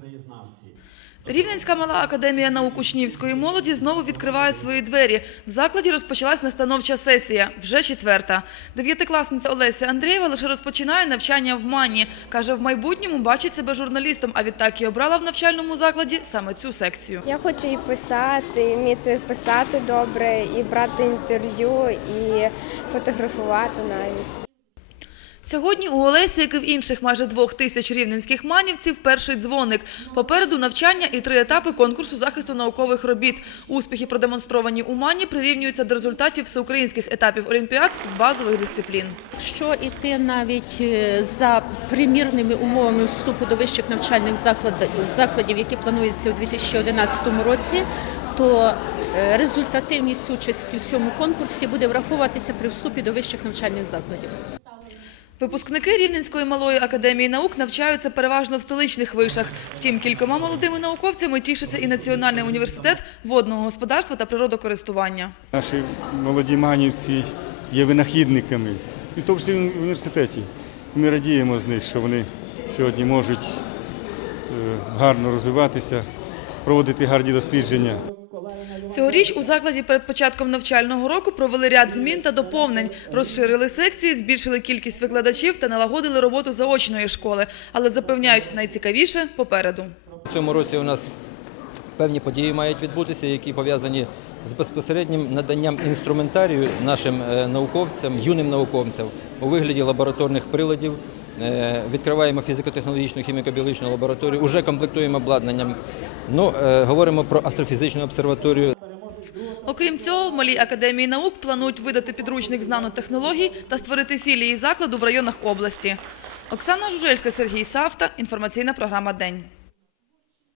краєзнавці. Рівненська мала академія наук учнівської молоді знову відкриває свої двері. В закладі розпочалась настановча сесія, вже четверта. Дев'ятикласниця Олеся Андрієва лише розпочинає навчання в Мані. Каже, в майбутньому бачить себе журналістом, а відтак і обрала в навчальному закладі саме цю секцію. Я хочу і писати, і вміти писати добре, і брати інтерв'ю, і фотографувати навіть. Сьогодні у Олесі, як і в інших майже двох тисяч рівненських манівців, перший дзвоник. Попереду навчання і три етапи конкурсу захисту наукових робіт. Успіхи, продемонстровані у Мані, прирівнюються до результатів всеукраїнських етапів олімпіад з базових дисциплін. Що іти навіть е, за примірними умовами вступу до вищих навчальних закладів, закладів які плануються у 2011 році, то е, результативність участі в цьому конкурсі буде враховуватися при вступі до вищих навчальних закладів. Випускники Рівненської малої академії наук навчаються переважно в столичних вишах. Втім, кількома молодими науковцями тішиться і Національний університет водного господарства та природокористування. Наші молоді манівці є винахідниками, і в в університеті. Ми радіємо з них, що вони сьогодні можуть е, гарно розвиватися, проводити гарні дослідження. Цьогоріч у закладі перед початком навчального року провели ряд змін та доповнень, розширили секції, збільшили кількість викладачів та налагодили роботу заочної школи. Але запевняють, найцікавіше попереду. В цьому році у нас певні події мають відбутися, які пов'язані з безпосереднім наданням інструментарію нашим е, науковцям, юним науковцям у вигляді лабораторних приладів. Е, Відкриваємо фізико-технологічну хіміко-біологічну лабораторію, уже комплектуємо обладнанням. Ну, е, говоримо про астрофізичну обсерваторію. Окрім цього, в Малій академії наук планують видати підручник з нанотехнологій та створити філії закладу в районах області. Оксана Жужельська, Сергій Савта. Інформаційна програма «День».